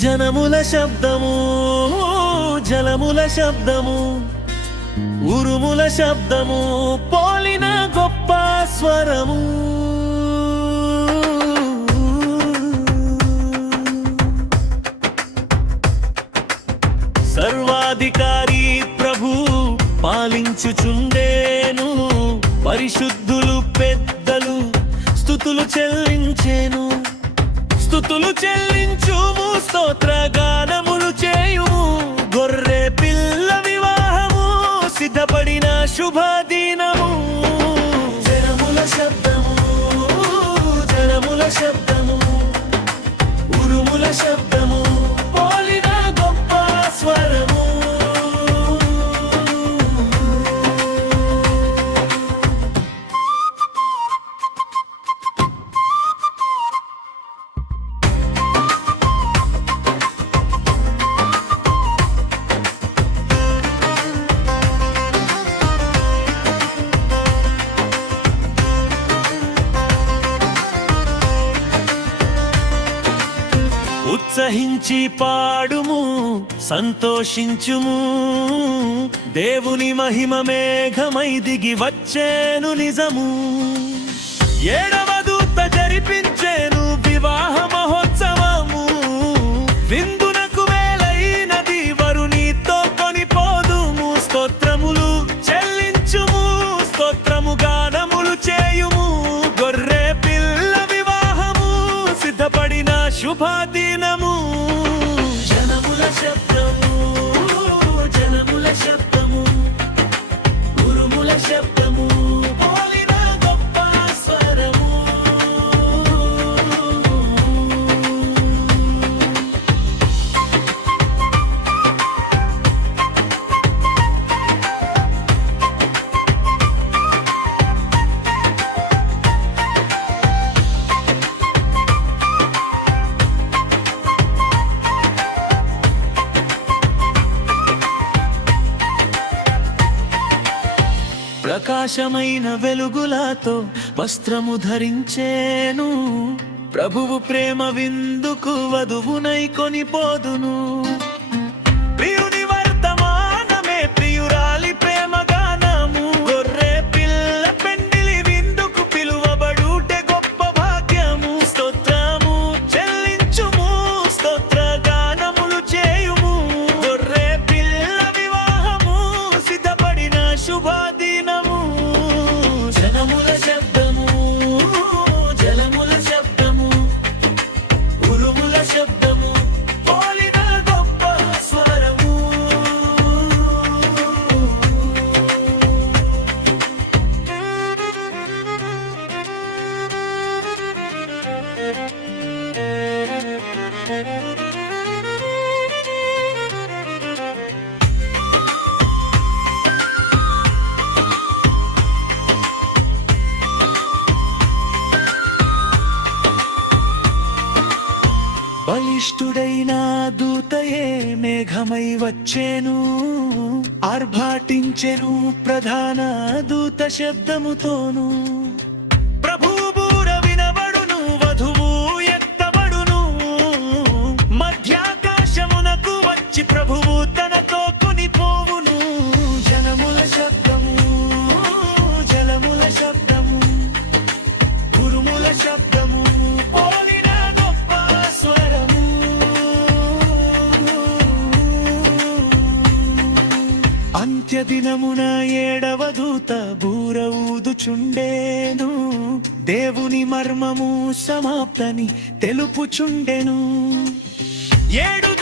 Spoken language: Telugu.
జనముల శబ్దము, జలముల శబ్దము, ఉరుముల శబ్దము పోలిన గొప్ప స్వరము. సర్వాధికారి ప్రభు పాలించుచుండేను, పరిశుద్ధులు పెద్దలు స్తుతులు చెల్లించేను. స్తుతులు చెల్లించుము, స్తోత్ర గానములు చేయుము. గొర్రె పిల్ల వివాహము సిద్ధపడిన శుభదినము. జనముల శబ్దము, జనముల శబ్దము, ఉరుముల శబ్దము పోలిన గొప్ప స్వరము. ఉత్సహించి పాడుము, సంతోషించుము. దేవుని మహిమ మేఘమై దిగి వచ్చేను నిజము. ఏడవ దూత జరిపించేను వివాహ మహోత్సవము. విందునకు వేలైనది వరునితో కొనిపోదుము. స్తోత్రములు చెల్లించుము, స్తోత్రము గానములు చేయుము. గొర్రె పిల్ల వివాహము సిద్ధపడిన శుభదినము. జనముల శబ్దము, జనముల శబ్దము, ఉరుముల శబ్దము పోలిన గొప్ప స్వరము. ప్రకాశమైన వెలుగులతో వస్త్రము ధరించేను. ప్రభువు ప్రేమ విందుకు వధువునై కొనిపోదును. ప్రియుని వర్తమానమే ప్రియురాలి ప్రేమ గానము. గొర్రె పిల్ల పెండిలి విందుకు పిలువబడుటే గొప్ప భాగ్యము. స్తోత్రము చెల్లించుము, స్తోత్ర గానములు చేయుము. గొర్రె పిల్ల వివాహము సిద్ధపడిన శుభదినము. జనముల శబ్దము, జలముల శబ్దము, ఉరుముల శబ్దము పోలిన గొప్ప స్వరము. బలిష్ఠుడైన దూతయే మేఘమై వచ్చేను. ఆర్భాటించెను ప్రధాన దూత శబ్దముతోను. ప్రభువు బూర వినబడును, వధువు ఎత్తబడును. మధ్యాకాశమునకు వచ్చి ప్రభువు తనతో కొనిపోవును. జనముల శబ్దము, జలముల శబ్దము, ఉరుముల శబ్దము పోలిన గొప్ప స్వరము. అంత్యదినమున ఏడవ దూత బూర ఊదుచుండేను. దేవుని మర్మము సమాప్తని తెలుపుచుండెను. ఏడు